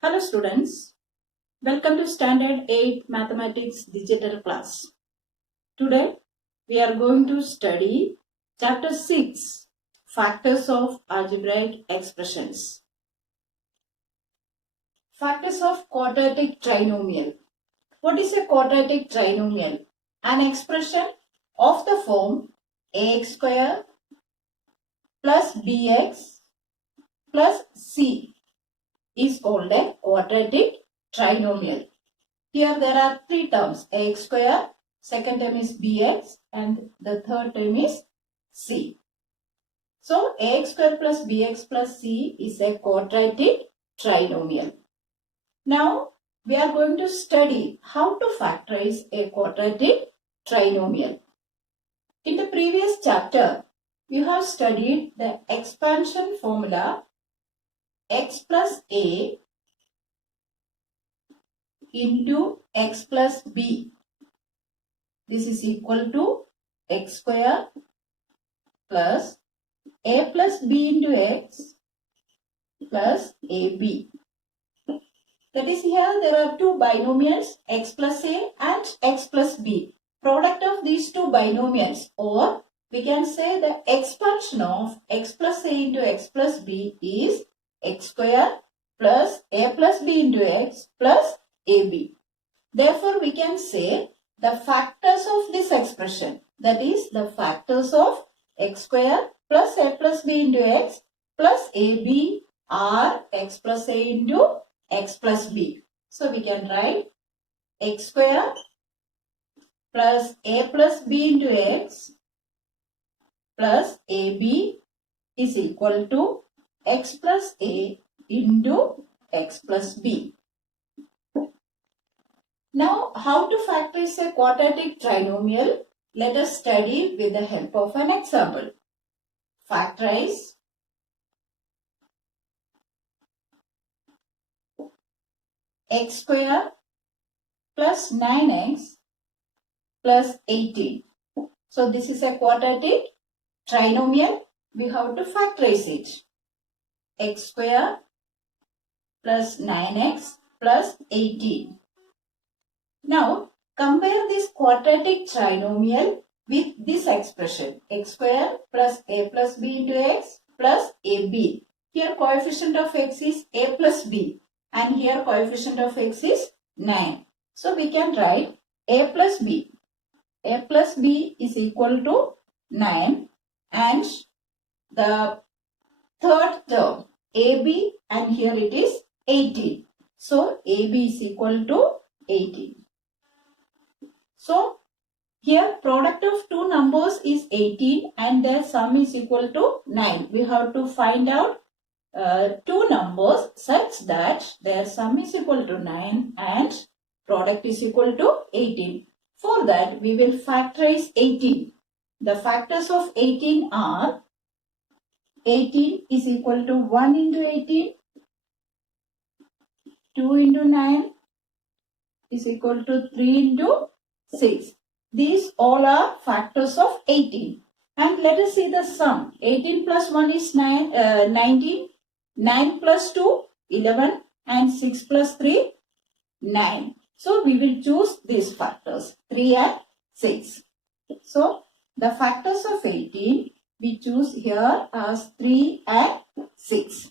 Hello students, welcome to Standard 8 Mathematics Digital class. Today we are going to study Chapter 6 Factors of Algebraic Expressions. Factors of Quadratic Trinomial. What is a quadratic trinomial? An expression of the form ax square plus bx plus c is called a quadratic trinomial. Here there are three terms, ax square, second term is bx, and the third term is c. So ax square plus bx plus c is a quadratic trinomial. Now we are going to study how to factorize a quadratic trinomial. In the previous chapter, you have studied the expansion formula x plus a into x plus b. This is equal to x square plus a plus b into x plus ab. That is, here there are two binomials, x plus a and x plus b. Product of these two binomials, or we can say the expansion of x plus a into x plus b is x square plus a plus b into x plus ab. Therefore, we can say the factors of this expression, that is the factors of x square plus a plus b into x plus ab are x plus a into x plus b. So we can write x square plus a plus b into x plus ab is equal to x plus a into x plus b. Now, how to factorize a quadratic trinomial? Let us study with the help of an example. Factorize x square plus 9x plus 18. So, this is a quadratic trinomial. We have to factorize it. X square plus 9x plus 18. Now, compare this quadratic trinomial with this expression, x square plus a plus b into x plus ab. Here coefficient of x is a plus b and here coefficient of x is 9. So, we can write a plus b. A plus b is equal to 9 and the third term ab and here it is 18. So, ab is equal to 18. So, here product of two numbers is 18 and their sum is equal to 9. We have to find out two numbers such that their sum is equal to 9 and product is equal to 18. For that, we will factorize 18. The factors of 18 are 18 is equal to 1 into 18, 2 into 9 is equal to 3 into 6. These all are factors of 18. And let us see the sum. 18 plus 1 is 19. 9 plus 2, 11. And 6 plus 3, 9. So, we will choose these factors, 3 and 6. So, the factors of 18, we choose here as 3 and 6.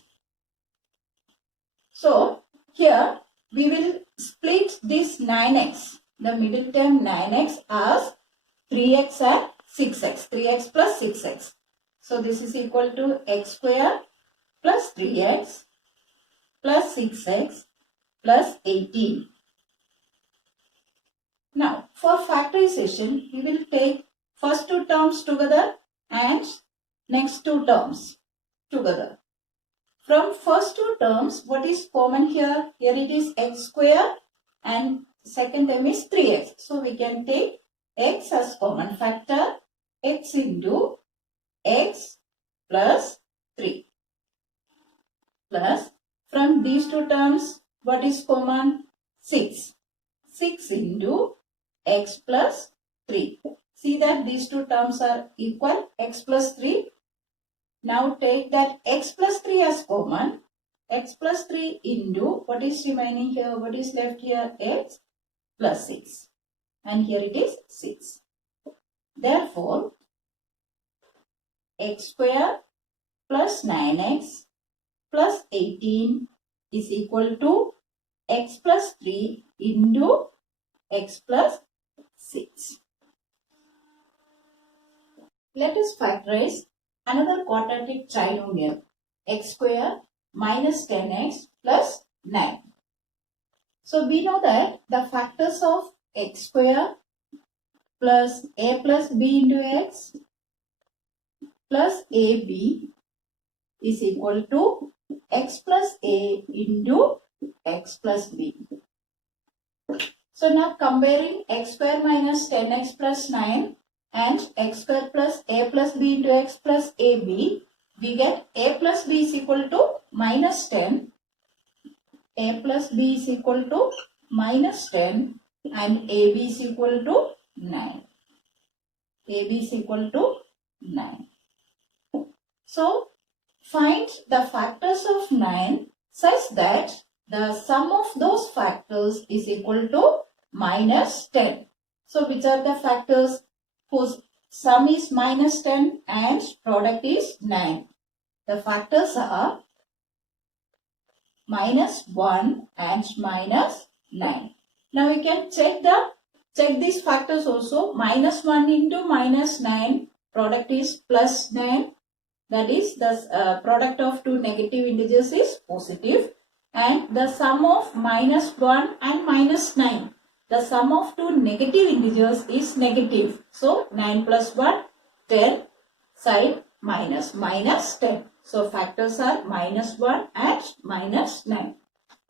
So, here we will split this 9x, the middle term 9x as 3x and 6x, 3x plus 6x. So, this is equal to x square plus 3x plus 6x plus 18. Now, for factorization, we will take first two terms together and next two terms together. From first two terms, what is common here? Here it is x square and second term is 3x. So, we can take x as common factor, x into x plus 3. Plus, from these two terms, what is common? 6. 6 into x plus 3. See that these two terms are equal, x plus 3. Now take that x plus 3 as common. x plus 3 into what is remaining here, what is left here, x plus 6. And here it is 6. Therefore, x square plus 9x plus 18 is equal to x plus 3 into x plus 6. Let us factorize another quadratic trinomial, x square minus 10x plus 9. So we know that the factors of x square plus a plus b into x plus ab is equal to x plus a into x plus b. So now comparing x square minus 10x plus 9 and x square plus a plus b into x plus ab, we get a plus b is equal to minus 10, a plus b is equal to minus 10 and ab is equal to 9. ab is equal to 9. So find the factors of 9 such that the sum of those factors is equal to minus 10. So which are the factors whose sum is minus 10 and product is 9? The factors are minus 1 and minus 9. Now we can check these factors also. Minus 1 into minus 9, product is plus 9. That is, the product of two negative integers is positive. And the sum of minus 1 and minus 9, the sum of two negative integers is negative. So 9 plus 1, 10, side minus 10. So factors are minus 1 and minus 9.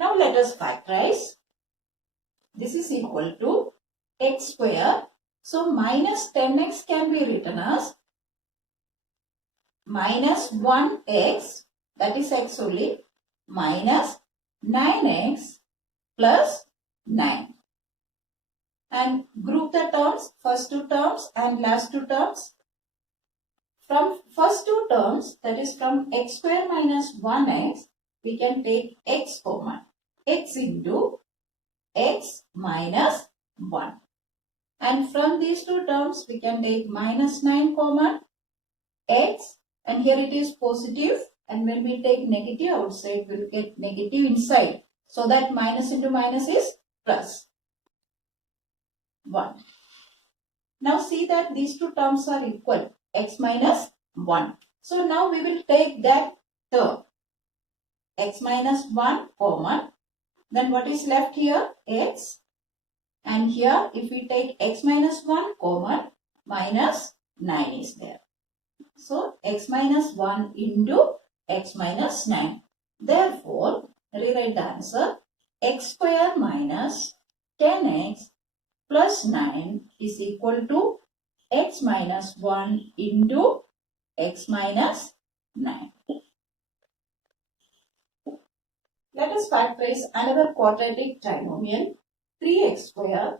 Now let us factorize. This is equal to x square. So minus 10x can be written as minus 1x, that is x only, minus 9x plus 9. And group the terms, first two terms and last two terms. From first two terms, that is from x square minus 1x, we can take x common. X into x minus 1. And from these two terms, we can take minus 9 common, x, and here it is positive, and when we take negative outside, we will get negative inside. So that minus into minus is plus 1. Now see that these two terms are equal, x minus 1. So now we will take that term, x minus 1 common. Then what is left here? X. And here if we take x minus 1 common, minus 9 is there. So x minus 1 into x minus 9. Therefore, rewrite the answer. X square minus 10x plus 9 is equal to x minus 1 into x minus 9. Let us factorize another quadratic trinomial, 3x square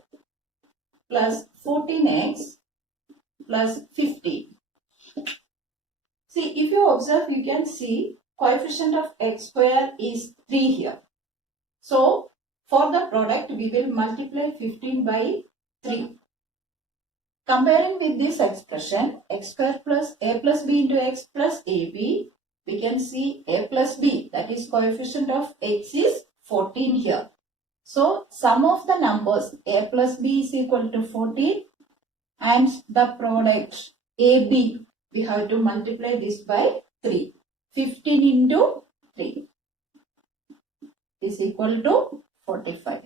plus 14x plus 15. See, if you observe, you can see coefficient of x square is 3 here. So, for the product, we will multiply 15 by 3. Comparing with this expression, x square plus a plus b into x plus ab, we can see a plus b, that is coefficient of x is 14 here. So, sum of the numbers a plus b is equal to 14 and the product ab, we have to multiply this by 3. 15 into 3 is equal to 45.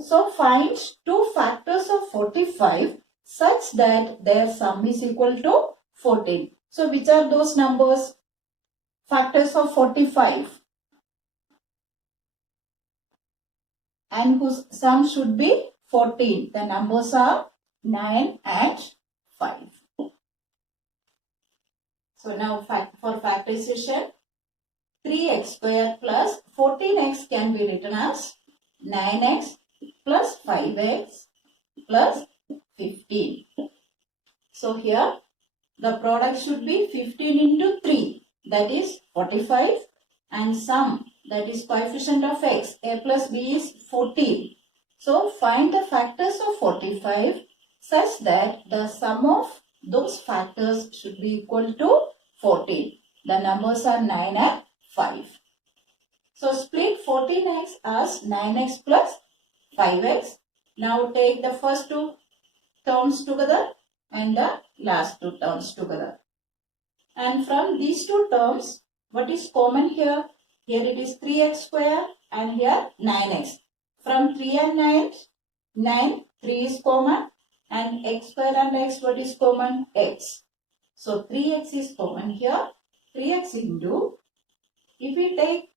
So find two factors of 45 such that their sum is equal to 14. So which are those numbers? Factors of 45 and whose sum should be 14. The numbers are 9 and 5. So now for factorization, 3x square plus 14x can be written as 9x plus 5x plus 15. So here the product should be 15 into 3, that is 45, and sum that is coefficient of x, a plus b is 14. So find the factors of 45 such that the sum of those factors should be equal to 14. The numbers are 9 and 5. So split 14x as 9x plus 5x. Now take the first two terms together and the last two terms together. And from these two terms, what is common here? Here it is 3x square and here 9x. From 3 and 9, 3 is common, and x square and x, what is common? X. So 3x is common here. 3x into, if we take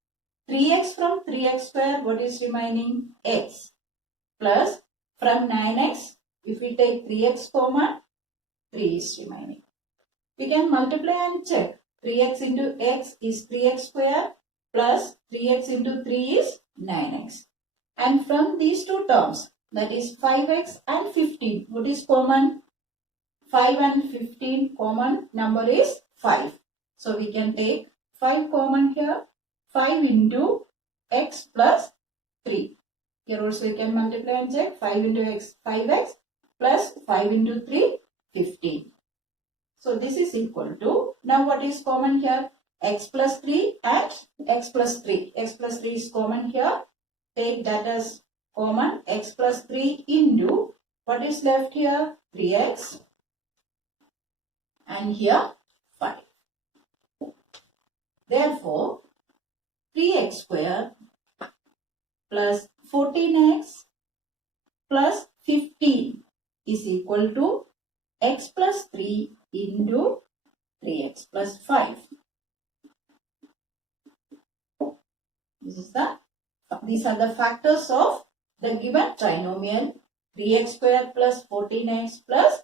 3x from 3x square, what is remaining? X. Plus from 9x, if we take 3x common, 3 is remaining. We can multiply and check. 3x into x is 3x square plus 3x into 3 is 9x. And from these two terms, that is 5x and 15, what is common? 5 and 15 common number is 5. So we can take 5 common here. 5 into x plus 3. Here also you can multiply and check. 5 into x, 5x plus 5 into 3, 15. So this is equal to, now what is common here? X plus 3 and x plus 3. X plus 3 is common here. Take that as common. X plus 3 into, what is left here? 3x. And here 5. Therefore, 3x square plus 14x plus 15 is equal to x plus 3 into 3x plus 5. These are the factors of the given trinomial 3x square plus 14x plus